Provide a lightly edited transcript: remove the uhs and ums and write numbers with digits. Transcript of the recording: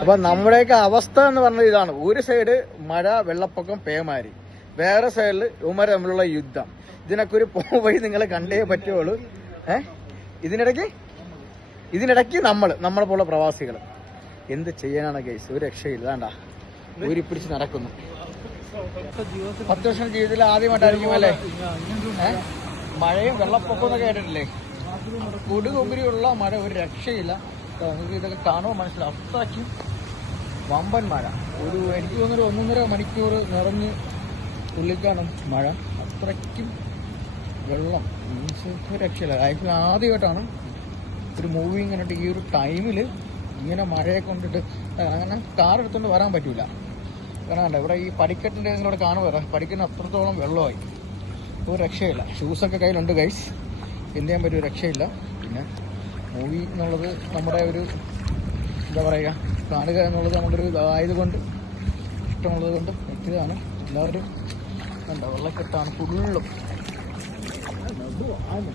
അപ്പൊ നമ്മുടെയൊക്കെ അവസ്ഥ എന്ന് പറഞ്ഞത് ഇതാണ്. ഒരു സൈഡ് മഴ, വെള്ളപ്പൊക്കം, പേമാരി, വേറെ സൈഡിൽ ഇവന്മാർ തമ്മിലുള്ള യുദ്ധം. ഇതിനൊക്കെ ഒരു വഴി നിങ്ങൾ കണ്ടേ പറ്റുള്ളൂ. ഇതിനിടയ്ക്ക് നമ്മളെ പോലെ പ്രവാസികൾ എന്ത് ചെയ്യാനാണ് ഗൈസ്? ഒരു രക്ഷയില്ല. വേണ്ട ഊരിപ്പിടിച്ച് നടക്കുന്നു. 10 വർഷം ജീവിതത്തിൽ ആദ്യമായിട്ടായിരിക്കും അല്ലേ മഴയും വെള്ളപ്പൊക്കം എന്നൊക്കെ കേട്ടിട്ടില്ലേ? കൊടുകുമ്പരിയുള്ള മഴ, ഒരു രക്ഷയില്ല. നിങ്ങൾക്ക് ഇതൊക്കെ കാണുമ്പോൾ മനസ്സിലാവും. അത്രയ്ക്കും വമ്പൻ മഴ. എനിക്ക് തോന്നുന്നൊരു 1.5 മണിക്കൂർ നിറഞ്ഞ് തുള്ളിക്കാണും മഴ. അത്രയ്ക്കും വെള്ളം, മീൻസ് ഒരു രക്ഷയില്ല. ആക്ച്വലി ആദ്യമായിട്ടാണ് ഒരു മൂവി ഇങ്ങനെ ഈ ഒരു ടൈമിൽ ഇങ്ങനെ മഴയെ കൊണ്ടിട്ട് അങ്ങനെ കാർ എടുത്തുകൊണ്ട് വരാൻ പറ്റൂല. കാരണം ഇവിടെ ഈ പടിക്കെട്ടിൻ്റെ നിങ്ങളിവിടെ കാണുക, പടിക്കെട്ടിന് അത്രത്തോളം വെള്ളമായി. ഒരു രക്ഷയില്ല. ഷൂസൊക്കെ കയ്യിലുണ്ട് ഗൈസ്, എന്ത് ചെയ്യാൻ പറ്റും, രക്ഷയില്ല. പിന്നെ മൂവി എന്നുള്ളത് നമ്മുടെ ഒരു എന്താ പറയുക, കാണുക എന്നുള്ളത് നമ്മുടെ ഒരു ഇതായതുകൊണ്ട്, ഇഷ്ടമുള്ളത് കൊണ്ട് പറ്റിയതാണ്. എല്ലാവരും എന്താ വെള്ളക്കെട്ടാണ് ഫുള്ളും.